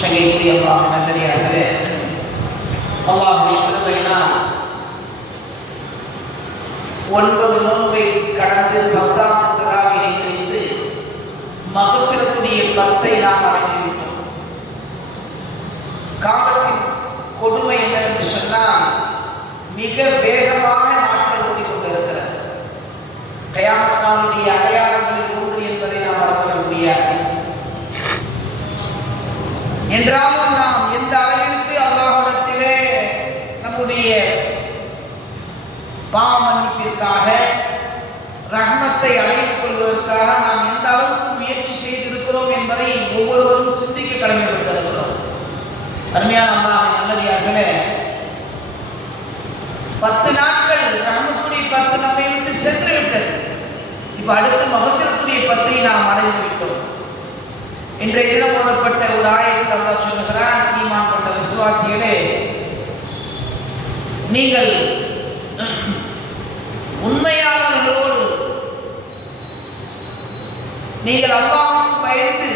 சங்கைக்குரிய அல்லாஹ் நல்லடியார்களே, அல்லாஹ்வுடைய கிருபையினால் 9 நோன்பை கடந்து 10ஆம் தராவியை கழித்து மக்ஃபிரத்துடைய 10ஐ நாம் அடைந்துவிட்டோம். காலத்தின் கொடுமை என்னவென்று சொன்னால் மிக வேகமாக நாட்கள் ஓடிக்கொண்டிருக்கிறது. கயாமத் நாளுடைய அடையாளங்களில் ஒன்று என்பதை நாம் மறந்துவிட முடியாது. என்றாலும் நாம் எந்த அளவிற்கு அல்லாஹ்விடத்திலே நம்முடைய பாவ மன்னிப்பிற்காக ரஹ்மத்தை அடைந்து கொள்வதற்காக நாம் எந்த அளவுக்கு முயற்சி செய்திருக்கிறோம் என்பதை ஒவ்வொருவரும் சிந்திக்க கடமைப்பட்டிருக்கிறோம். அருமையான அல்லாஹ்வின் நல்லடியார்களே, 10 நாட்கள் ரஹ்மத்துடைய 10 நம்மை விட்டு சென்று விட்டது. இப்ப அடுத்து மக்ஃபிரத்துடைய 10ஐ நாம் அடைந்து விட்டோம். இன்றைய தினம் ஓதப்பட்ட ஒரு ஆயத்தில் அல்லாஹ் சொல்லுகிறான், ஈமான் கொண்ட விசுவாசிகளே, நீங்கள் உண்மையாளர்களோடு நீங்கள் அல்லாஹ்வுக்கு பயந்து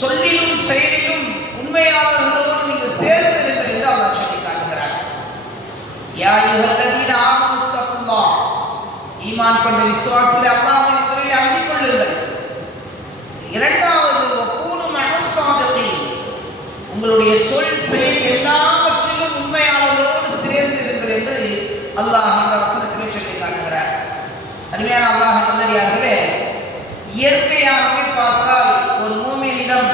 சொல்லிலும் செயலிலும் உண்மையாளர்களோடு நீங்கள் சேர்ந்திருங்கள் என்று அல்லாஹ் சொல்லி காட்டுகிறார். யா அய்யுஹல்லதீன ஆமனு தக்குல்லாஹ், ஈமான் கொண்ட விசுவாசிகளே, அல்லாஹ்வை முதலில் அஞ்சிக் கொள்ளுங்கள். இரண்டாவது, வகூனு மஅஸ்ஸாதிகீன், உங்களுடைய சொல் செயல் எல்லாவற்றிலும் உண்மையாளர்களோடு சேர்ந்து இருங்கள் என்று அல்லாஹ் அந்த வசனத்திலே சொல்லி காட்டுகிறார். அருமையான அல்லாஹ் நல்லடியார்களே, இயற்கையாகவே பார்த்தால் ஒரு மூமினிடம்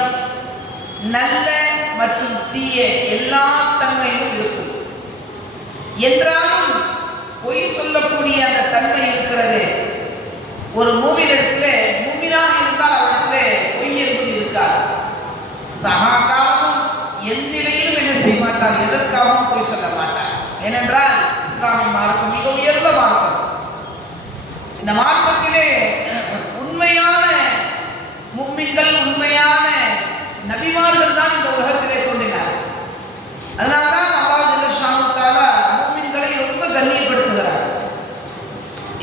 நல்ல மற்றும் தீய எல்லா தன்மையும் இருக்கும். என்றாலும் பொய் சொல்லக்கூடிய அந்த தன்மை இருக்கிறது. ஒரு மூமினிடத்திலே, மூமினாக இருந்தால் அவரிடத்திலே பொய் என்பது இருக்காது. சகா காலமும் எந்நிலையிலும் என்ன செய்ய மாட்டார், எதற்காகவும் பொய் சொல்ல மாட்டார். ஏனென்றால் இஸ்லாமிய மார்க்கம் மிக உயர்ந்த மார்க்கம். இந்த மார்க்கத்திலே உண்மையான முஃமின்கள், உண்மையான நபிமார்கள் தான் இந்த உலகத்திலே தோன்றினார். அதனால்தான் அல்லாஹ் ஜல்லஷானு தஆலா முஃமின்களை ரொம்ப கண்ணியப்படுத்துகிறார்.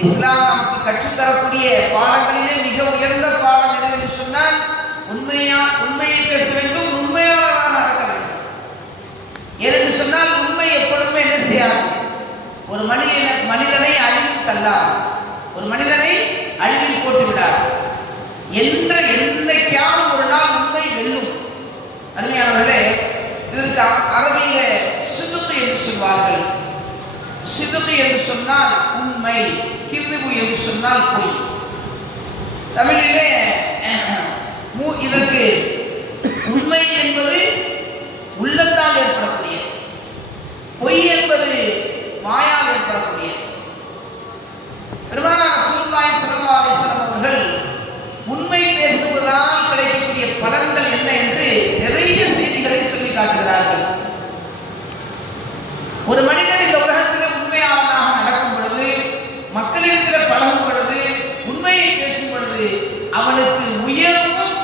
இஸ்லாம் நமக்கு கற்றுத்தரக்கூடிய பாடங்களிலே மிக உயர்ந்த பாடம் எது என்று சொன்னால், உண்மையை பேச வேண்டும், உண்மையாளராக நடக்க வேண்டும். ஏனென்று சொன்னால் உண்மை எப்பொழுதுமே என்ன செய்யாது, ஒரு மனிதனை அழிவில் தள்ளாது, ஒரு மனிதனை அழிவில் போட்டு விடாது. என்னைக்காவது ஒரு நாள் உண்மை வெல்லும். அருமையானவர்களே, இதற்கு அரபியில சிதுக்கு என்று சொல்வார்கள். சிதுக்கு என்று சொன்னால் உண்மை, கிதுபு என்று சொன்னால் பொய். தமிழிலே இதற்கு உண்மை என்பது உள்ளத்தால் ஏற்படக்கூடியது, பொய் என்பது வாயால் ஏற்படக்கூடியது. பெருமானார் ரசூலுல்லாஹி ஸல்லல்லாஹு அலைஹி வஸல்லம் அவர்கள் உண்மை பேசுவதால் கிடைக்கக்கூடிய பலன்கள் என்ன என்று நிறைய செய்திகளை சொல்லி காட்டுகிறார்கள். ஒரு மனிதன் இந்த உலகத்தில் உண்மையாளனாக நடக்கும் பொழுது, மக்களிடத்தில் பழகும் பொழுது, உண்மையை பேசும் பொழுது அவனுக்கு உயர்வும்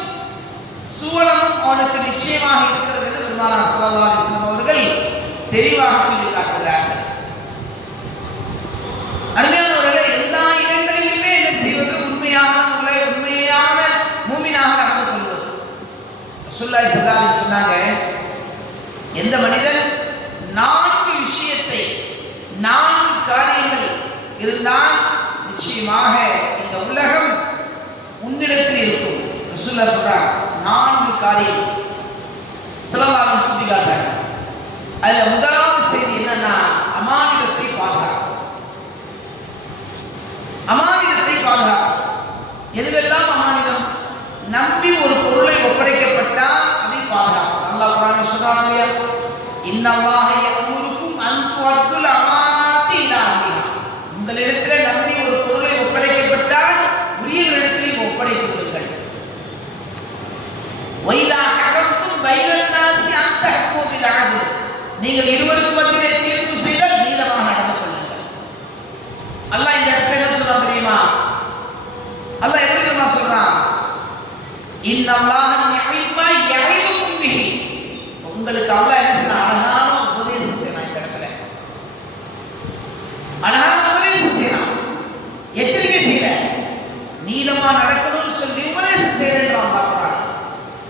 சுவனமும் அவனுக்கு நிச்சயமாக இருக்கிறது என்று பெருமானார் ஸல்லல்லாஹு அலைஹி வஸல்லம் அவர்கள் தெளிவாக சொல்லி காட்டுகிறார்கள். அருமையானவர்களே, எல்லா இடங்களிலுமே என்ன செய்வது, உண்மையான மூமினாக நடந்து கொள்வது. ரசூலுல்லாஹி ஸல்லல்லாஹு அலைஹி வஸல்லம் சொன்னாங்க, எந்த மனிதன் 4 விஷயத்தை, 4 காரியங்கள் இருந்தால் நிச்சயமாக இந்த உலகம் உன்னிடத்தில் இருக்கும். ரசூலுல்லாஹ் சொல்றாங்க 4 காரியம் ஸல்லல்லாஹு அலைஹி வஸல்லம் சொல்லி காட்டுறாங்க. அதுல முதலாவது செய்தி என்னன்னா, அமானிதத்தை பாதுகாப்பு. அமானிதத்தை பாதுகாப்பு. எதுவெல்லாம் அமானிதம்? நம்பி ஒரு பொருளை ஒப்படைக்கப்பட்டால் அதை பாதுகாப்பு. அல்லாஹ் குர்ஆனில் சொல்றான் இல்லையா, இன்னல்லாஹ யஅமுருக்கும் அன் துஅத்துல் அமானாத்தி இலா அஹ்லிஹா, உங்களிடத்தில் நம்பி ஒரு பொருளை ஒப்படைக்கப்பட்டால் உரியவரிடத்தில் ஒப்படைத்து விடுங்கள். வைதா ஹகம்தும் பைனன் நாஸி அன் தஹ்கு பில் அத்ல், நீங்கள் இருவருக்கு மத்தியிலே தீர்ப்பு செய்தால் நீதமாக நடந்து கொள்ளுங்கள். அல்லாஹ் இந்த இடத்துல என்ன சொல்றான் தெரியுமா? அல்லாஹ் எப்படி தெரியுமா சொல்றான், இன்னல்லாஹ நிஅமா யஇதுக்கும் பிஹி, உங்களுக்கு அல்லாஹ் என்ன செய்யறான், அழகான உபதேசம் செய்யறான். இந்த இடத்துல அழகான உபதேசம் செய்யறான், எச்சரிக்கை செய்யற, நீதமா நடக்கணும்னு சொல்லி உபதேசம் செய்யறான்.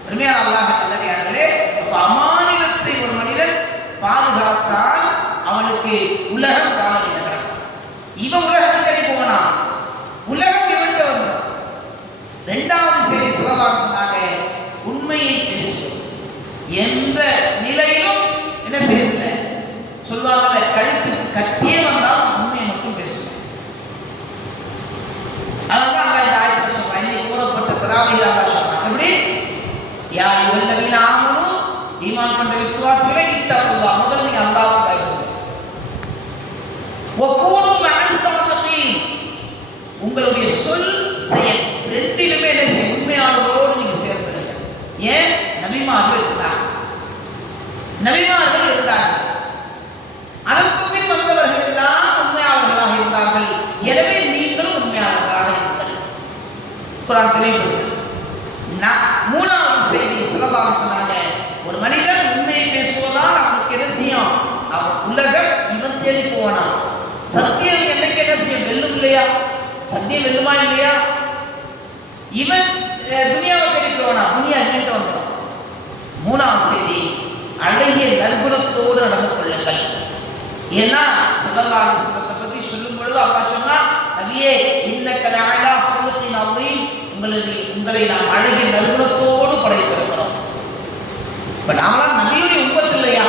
அருமையான அல்லாஹ் நல்லடியார்களே, உலகம் காலடி நகரம். இவன் உலகத்தை தேடி போனா உலகம் இவன்கிட்ட வந்துடும். ரெண்டாவது செய்தி சொல்லலாம் சொன்னாங்க, உண்மையை பேசும். எந்த நிலையிலும் என்ன செய்யல சொல்லுவாங்க, கழுத்துக்கு கத்தியே வந்தாலும் உண்மையை மட்டும் பேசும். அதனால இந்த ஆயத்தை சொல்றாங்க. இன்னைக்கு கூறப்பட்ட தராவீஹ் அல்லாஹ் சொல்றாங்க, எப்படி யா அய்யுஹல்லதீன ஆமனூ, ஈமான் கொண்ட விசுவாசிகளே, இத்தகுல்லாஹ், முதல்ல நீங்க அல்லாஹ்வை பயப்படுங்க. வகூனு மஅஸ் ஸாதிகீன், உங்களுடைய சொல் செயல் ரெண்டிலுமே என்ன செய்ய, உண்மையாளர்களோடு நீங்க சேர்ந்துருங்க. ஏன்? நபிமார்கள் இருந்தாங்க, நபிமார்கள் இருந்தார்கள். அதற்கு பின் வந்தவர்கள் எல்லாம் உண்மையாளர்களாக இருந்தார்கள். எனவே நீங்களும் உண்மையாளர்களாக இருங்கள். குர்ஆன் தெளிவுபடுத்துது. மூணாவது செய்தி ஸல்லல்லாஹு அலைஹி சொன்னாங்க, ஒரு மனிதன் உண்மையை பேசுவதால் அவனுக்கு என்ன செய்யும், அவன் உலகம் இவன் தேடி போவானா. சத்தியம் என்னைக்கு என்ன செய்யும், வெல்லும் இல்லையா? சத்தியம் வெல்லுமா இல்லையா? இவன் துனியாவை தேடி போவானா, துனியா இவன்கிட்ட வந்துடும். மூணாவது செய்தி, அழகிய நற்குணத்தோடு நடந்து கொள்ளுங்கள். ஏன்னா ஸல்லல்லாஹு அலைஹி வஸல்லம் பத்தி சொல்லும் பொழுது அல்லாஹ் சொன்னா, நபியே இன்னக லஅலா குலுகின் அதீம், உங்களை நாம் அழகிய நற்குணத்தோடு படைத்திருக்கிறோம். இப்ப நாமெல்லாம் நபியுடைய உம்மத் இல்லையா?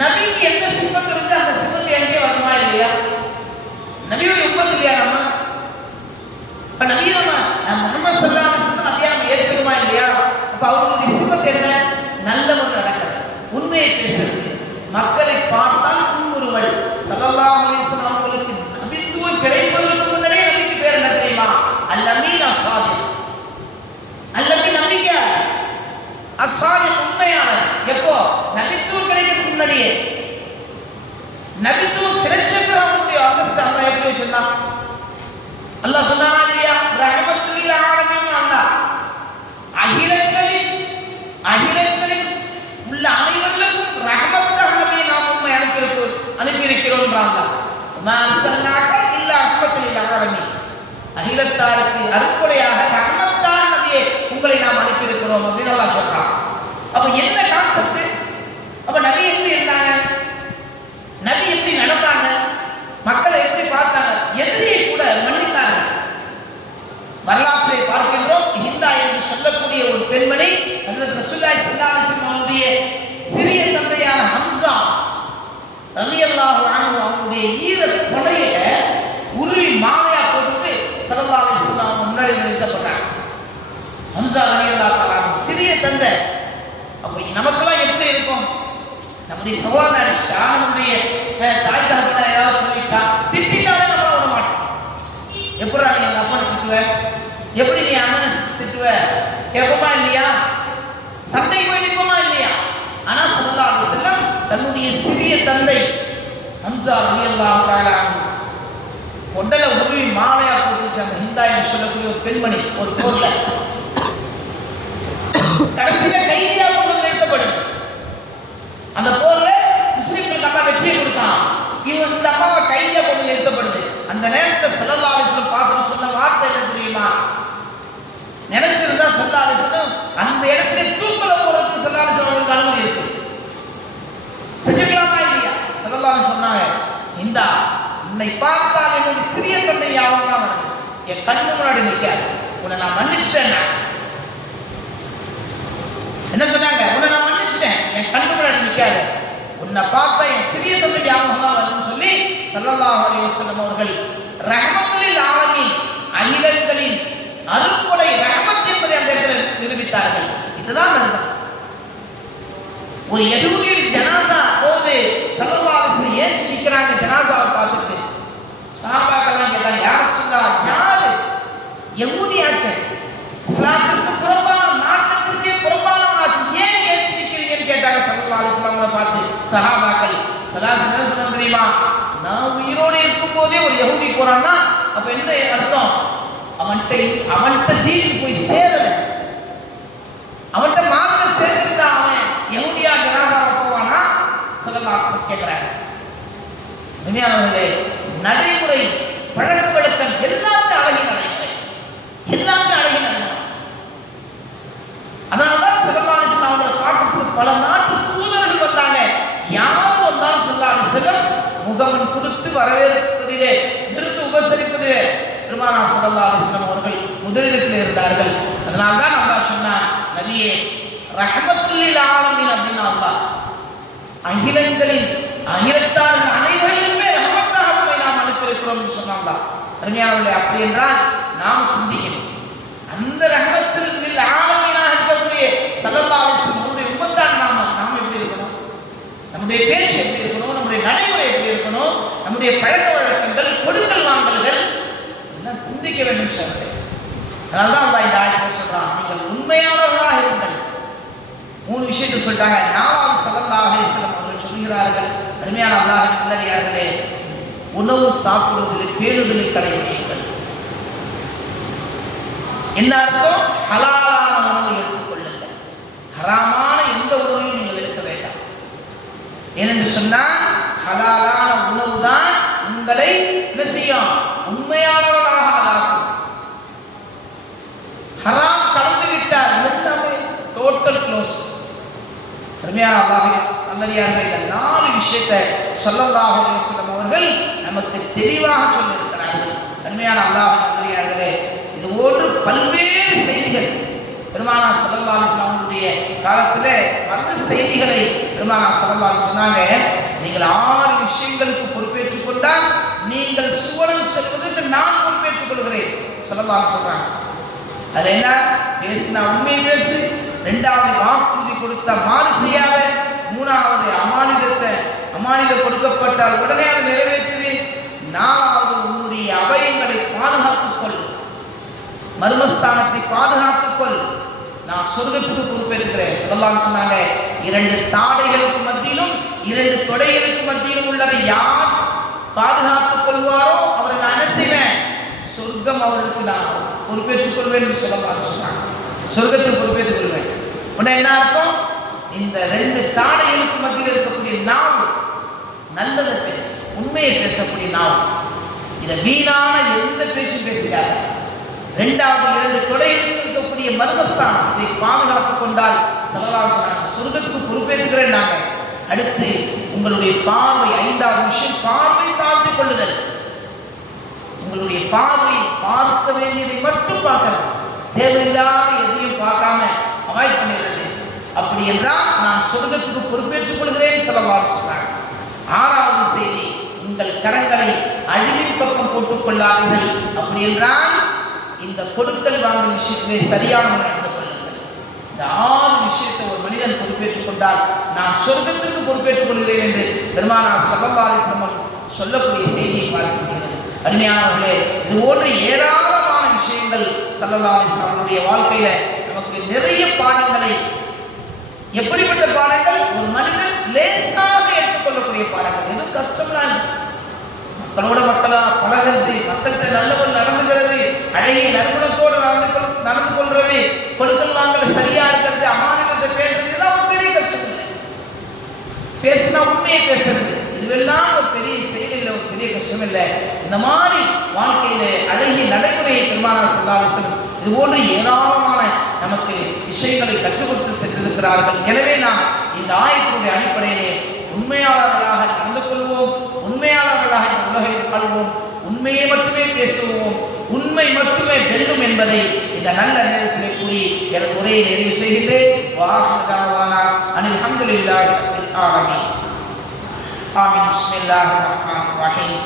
நபிக்கு என்ன சிஃபத் இருந்தா அந்த சிஃபத் எங்கே வருமா இல்லையா? நபியுடைய உம்மத் இல்லையா நம்ம? இப்ப நபியை நம்ம முஹம்மது ஸல்லல்லாஹு அலைஹி வஸல்லம் நபியை நம்ம ஏற்றுக்கணுமா இல்லையா? அப்ப அவர்களுடைய சிஃபத் என்ன? நல்லவன் நடக்கிறது, உண்மையை பேசுறது, மக்களை பார்த்தால் புன்முறுவல். ஸல்லல்லாஹு அலைஹி வஸல்லம் அவங்களுக்கு நபித்துவம் கிடைப்பதற்கு முன்னாடியே நபிக்கு பேர் என்ன தெரியுமா? அல்-அமீன் அஸ்-ஸாதிக். அல்-அமீன் நம்பிக்கை, அஸ்-ஸாதிக் உண்மையாளர். எப்போ? நபித்துவம் கிடைக்கிறதுக்கு முன்னாடியே. நபித்துவம் கிடைச்சதுக்கு அவங்களுடைய அந்தஸ்து அல்லாஹ் எப்படி வச்சிருந்தான்? அல்லாஹ் சொன்னானா இல்லையா? ரஹ்மத்துல் லில் ஆலமீன். அல்லாஹ் அகிலங்களில் உள்ள அனைவருக்கும் ரஹ்மத்தாக நபியை நாம் உண்மை அனுப்பியிருக்கிறோம். அகிலத்தாருக்கு அருட்கொடையாக ரஹ்மத்தாக நபியை உங்களை நாம் அனுப்பியிருக்கிறோம் அப்படின்னு அல்லாஹ் சொல்றான். அப்ப என்ன கான்செப்ட்? அப்ப நபி எப்படி இருந்தாங்க, நபி எப்படி நடந்தாங்க, மக்களை எப்படி பார்த்தாங்க, எதிரியை கூட மன்னித்தாங்க. வரலாற்றை பார்க்கின்றோம். ஹிந்தா என்று சொல்லக்கூடிய ஒரு பெண்மணி ஹஜ்ரத் ரசூலுல்லாஹி ஸல்லல்லாஹு அலைஹி வஸல்லம் அவருடைய சிறிய தந்தையான ஹம்ஸா ரலியல்லாஹு அன்ஹு அவருடைய ஈர கொலையை உருவி மாலையா போட்டுட்டு ஸல்லல்லாஹு அலைஹி வஸல்லம் முன்னாடி நிறுத்தப்பட்டாங்க. ஹம்ஸா ரலியல்லாஹு அன்ஹு சிறிய தந்தை. அப்ப நமக்கெல்லாம் எப்படி இருக்கும்? நம்முடைய சகோதரன் அடிச்சிட்டா, நம்முடைய தாய் தகப்பனை ஏதாவது சொல்லிட்டா, திட்டாலே நம்ம விட மாட்டோம். எப்படா நீ எங்க அப்பனை திட்டுவ, எப்படி நீ அண்ணனை திட்டுவ, கேட்போமா இல்லையா? சந்தை போய் நிற்போமா இல்லையா? ஆனா ஸல்லல்லாஹு அலைஹி வஸல்லம் தன்னுடைய சிறிய தந்தை ஹம்ஸா ரலியல்லாஹு தஆலா கொண்டல உருவி மாலையா போட்டுச்சு. அந்த ஹிந்தா என்று சொல்லக்கூடிய ஒரு பெண்மணி ஒரு போர்ல கடைசியில கைதியா கொண்டு நிறுத்தப்படுது. அந்த போர்ல முஸ்லிம்களுக்கு அல்லாஹ் வெற்றியை கொடுத்தான். இவன் இந்த அம்மாவை கைதியா கொண்டு நிறுத்தப்படுது. அந்த நேரத்தில் ஸல்லல்லாஹு அலைஹி வஸல்லம் பார்த்து சொன்ன வார்த்தை என்ன தெரியுமா? நினைச்சிருந்தா ஸல்லல்லாஹு அலைஹி வஸல்லம் அந்த இடத்துல தூக்கல போறதுக்கு ஸல்லல்லாஹு அலைஹி வஸல்லம் அனுமதி இருக்கு. செஞ்சுக்கலாமா இல்லையா? ஸல்லல்லாஹு அலைஹி சொன்னாங்க, இந்தா உன்னை பார்த்தால் என்னுடைய சிறிய தந்தை ஞாபகம் தான் வருது, என் கண்ணு முன்னாடி நிற்காது, உன்னை நான் மன்னிச்சிட்டேன். என்ன சொன்னாங்க? உன்னை நான் மன்னிச்சிட்டேன், என் கண்ணு முன்னாடி நிற்காது, உன்னை பார்த்தா என் சிறிய தந்தை ஞாபகம் தான் வருதுன்னு சொல்லி ஸல்லல்லாஹு அலைஹி வஸல்லம் அவர்கள் ரஹ்மத்துல் லில் ஆலமீன், அகிலங்களின் அருட்கொடை ரஹ்மத் என்பதை அந்த இடத்தில் நிரூபித்தார்கள். இதுதான் நடந்தது. ஒரு யஹூதியுடைய ஜனாசா போது ஸல்லல்லாஹு அலைஹி வஸல்லம் ஏஞ்சி நிற்கிறாங்க. ஜனாசாவை பார்த்துட்டு சஹாபாக்கெல்லாம் கேட்டாங்க, யா ரசூலல்லாஹ், யாரு யஹூதி ஆச்சு, இஸ்லாத்திற்கு புறம்பான மார்க்கத்திற்கே புறம்பான ஆச்சு, ஏன் ஏஞ்சி நிற்கிறீங்கன்னு கேட்டாங்க. ஸல்லல்லாஹு அலைஹி வஸல்லம் பார்த்து சஹாபாக்கள் ஸல்லல்லாஹு அலைஹி வஸல்லம் தெரியுமா, நான் உயிரோடு இருக்கும் போதே ஒரு யஹூதி போறான்னா அப்ப என்ன அர்த்தம்? அவன்கிட்ட தீனுக்கு போய் சேரல, அவன்கிட்ட மார்க்கம் சேர்த்திருந்தா அவன் யஹூதியா ஜனாசாவை போவானா? ஸல்லல்லாஹு அலைஹி வஸல்லம் கேட்கிறாங்க. உண்மையானவர்களே, நடைமுறை பழக்க வழக்கம் எல்லாத்தையும் அழகி நடைமுறை, எல்லாத்தையும் அழகி நடைமுறை. அதனால்தான் ஸல்லல்லாஹு அலைஹி வஸல்லம் பார்க்கறதுக்கு பல நாட்டு தூதர்கள் வந்தாங்க. யாரும் வந்தாலும் ஸல்லல்லாஹு அலைஹி வஸல்லம் முகமன் கொடுத்து வரவேற்பதிலே விருந்து உபசரிப்பதிலே பெருமானார் ஸல்லல்லாஹு அலைஹி வஸல்லம் அவர்கள் முதலிடத்தில் இருந்தார்கள். அதனால தான் அல்லாஹ் சொன்னான், நபியே ரஹ்மத்துல் லில் ஆலமீன் அப்படின்னா அல்லாஹ் அகிலங்களின் அகிலத்தார் அனைவருக்குமே ரஹ்மத்தாக உம்மை நாம் அனுப்பியிருக்கிறோம் என்று சொன்னாங்க. அருமையானவர்களே, அப்படி என்றால் நாம் சிந்திக்கணும். அந்த ரஹ்மத்துல் லில் ஆலமீனாக இருக்கக்கூடிய ஸல்லல்லாஹு அலைஹி வஸல்லம் அவருடைய உம்மத்தான் நாம் எப்படி இருக்கணும், நம்முடைய பேச்சு எப்படி இருக்கணும், நம்முடைய நடைமுறை எப்படி இருக்கணும், நம்முடைய பழக்க வழக்கங்கள், கொடுக்கல் வாங்கல்கள் எல்லாம் சிந்திக்க வேண்டும் சொல்றேன். அதனால்தான் அல்லாஹ் இந்த ஆயத்தில் சொல்றான், நீங்கள் உண்மையானவர்களாக இருங்கள். 3 விஷயத்தை சொல்றாங்க. நாவால் ஸல்லல்லாஹு அலைஹி வஸல்லம் அவர்கள் சொல்கிறார்கள், அருமையான அல்லாஹ்வின் நல்லடியார்களே, உணவு சாப்பிடுவதில் பேணுதலை கடைபிடியுங்கள். என்ன அர்த்தம்? ஹலாலான உணவு எடுத்துக்கொள்ளுங்கள், ஹராமான எந்த உணவையும் நீங்கள் எடுக்க வேண்டாம். ஏனென்று சொன்னால் ஹலாலான உணவு தான் உங்களை என்ன செய்யும்? உண்மையானவர்களாக ஆக்கும். ஹராம் கலந்து விட்டால் எல்லாமே டோட்டல் க்ளோஸ். அருமையான அல்லாஹ்வின் நல்லடியார்களே, இந்த 4 விஷயத்தை ஸல்லல்லாஹு அலைஹி வஸல்லம் அவர்கள் நமக்கு தெளிவாக சொல்லியிருக்கிறார்கள். அருமையான அல்லாஹ்வின் நல்லடியார்களே, இது போன்று பல்வேறு செய்திகள் பெருமானார் ஸல்லல்லாஹு அலைஹி வஸல்லம் அவருடைய காலத்தில் பல செய்திகளை பெருமானார் ஸல்லல்லாஹு அலைஹி வஸல்லம் சொன்னாங்க. நீங்கள் 6 விஷயங்களுக்கு பொறுப்பேற்றுக் கொண்டால் நீங்கள் சுவனம் செல்வதற்கு நான் பொறுப்பேற்றுக் கொள்கிறேன் ஸல்லல்லாஹு அலைஹி வஸல்லம். அது என்ன? பேசினா உண்மை பேசு, 2வது வாக்குறுதி கொடுத்த மாறு செய்யாத, 3வது அமானிதம் கொடுக்கப்பட்டால் உடனே அதை நிறைவேற்று, 4வது உன்னுடைய அபயங்களை பாதுகாத்துக் கொள், மர்மஸ்தானத்தை பாதுகாத்துக் கொள், நான் சொர்க்கத்துக்கு பொறுப்பேற்கிறேன் சொல்லலாம் சொன்னாங்க. 2 தாடைகளுக்கு மத்தியிலும் 2 தொடைகளுக்கு மத்தியிலும் உள்ளதை யார் பாதுகாத்துக் கொள்வாரோ அவரை நான் என்ன செய்வேன்? சொர்க்கம் அவருக்கு நான் பொறுப்பேற்றுக் கொள்வேன் என்று சொல்லலாம் சொன்னாங்க. சொர்க்கத்துக்கு பொறுப்பேற்றுக் கொள்வேன். உடனே என்ன அர்த்தம்? இந்த 2 தாடைகளுக்கு மத்தியில் இருக்கக்கூடிய நாவு நல்லதை பேசு, உண்மையை பேசக்கூடிய நாவு, இதை வீணான எந்த பேச்சும் பேசுகிறார். 2வது 2 தொடையில் இருக்கக்கூடிய மர்மஸ்தானத்தை பாதுகாத்துக் கொண்டால் ஸல்லல்லாஹு அலைஹி வஸல்லம் சொர்க்கத்துக்கு பொறுப்பேற்றுகிறேன் நாங்க. அடுத்து உங்களுடைய பார்வை, 5வது விஷயம் பார்வை தாழ்த்திக் கொள்ளுதல். உங்களுடைய பார்வை பார்க்க வேண்டியதை மட்டும் பார்க்கணும், தேவையில்லாத எதையும் பார்க்காம அவாய்ட் பண்ணிடுறது. அப்படி என்றால் நான் சொர்க்கத்துக்கு பொறுப்பேற்றுக் கொள்கிறேன் ஸல்லல்லாஹு அலைஹி வஸல்லம். 6வது செய்தி, உங்கள் கரங்களை அழிவின் பக்கம் போட்டுக் கொள்ளாதீர்கள். அப்படி என்றால் இந்த கொடுக்கல் வாங்கல் விஷயத்திலே சரியான நடந்து கொள்ளுங்கள். இந்த 6 விஷயத்தை ஒரு மனிதன் பொறுப்பேற்றுக் கொண்டால் நான் சொர்க்கத்திற்கு பொறுப்பேற்றுக் கொள்கிறேன் என்று பெருமானார் ஸல்லல்லாஹு அலைஹி வஸல்லம் சொல்லக்கூடிய செய்தியை பார்க்க முடிகிறது. அருமையானவர்களே, இது போன்ற ஏராளமான விஷயங்கள் ஸல்லல்லாஹு அலைஹி வஸல்லம் அவருடைய வாழ்க்கையில நமக்கு நிறைய பாடங்களை, எப்படிப்பட்ட பாடங்கள்? ஒரு மனிதன் லேசாக எடுத்துக்கொள்ளக்கூடிய பாடங்கள். எதுவும் கஷ்டம்லாம் இல்லை. மக்களோட மக்களா பழகிறது, மக்கள்கிட்ட நல்லவர் நடந்துகிறது, அழகிய நறுமணத்தோடு நடந்து கொள்றது, கொடுக்கல் வாங்கல சரியா இருக்கிறது, அமானிதத்தை பேசுறது, இதெல்லாம் ஒரு பெரிய கஷ்டம் இல்லை. பேசினா உண்மையை பேசுறது, இதுவெல்லாம் ஒரு பெரிய செயல் இல்லை, ஒரு பெரிய கஷ்டம் இல்லை. இந்த மாதிரி வாழ்க்கையில அழகிய நடைமுறையை பெருமானார் ஸல்லல்லாஹு அலைஹி வஸல்லம் இது போன்று ஏராளமான நமக்கு விஷயங்களை கற்றுக் கொடுத்து சென்றிருக்கிறார்கள். எனவே நாம் இந்த ஆயத்தினுடைய அடிப்படையிலே உண்மையாளர்களாக நடந்து கொள்வோம், உண்மையாளர்களாக இந்த உலகில் வாழ்வோம், உண்மையை மட்டுமே பேசுவோம், உண்மை மட்டுமே வெல்லும் என்பதை இந்த நல்ல நேரத்திலே கூறி எனது உரையை நிறைவு செய்கின்றேன். வஆஹிரு தஅவானா அனில் ஹம்துலில்லாஹி ரப்பில் ஆலமீன். ஆமீன். பிஸ்மில்லாஹிர் ரஹ்மானிர் ரஹீம்.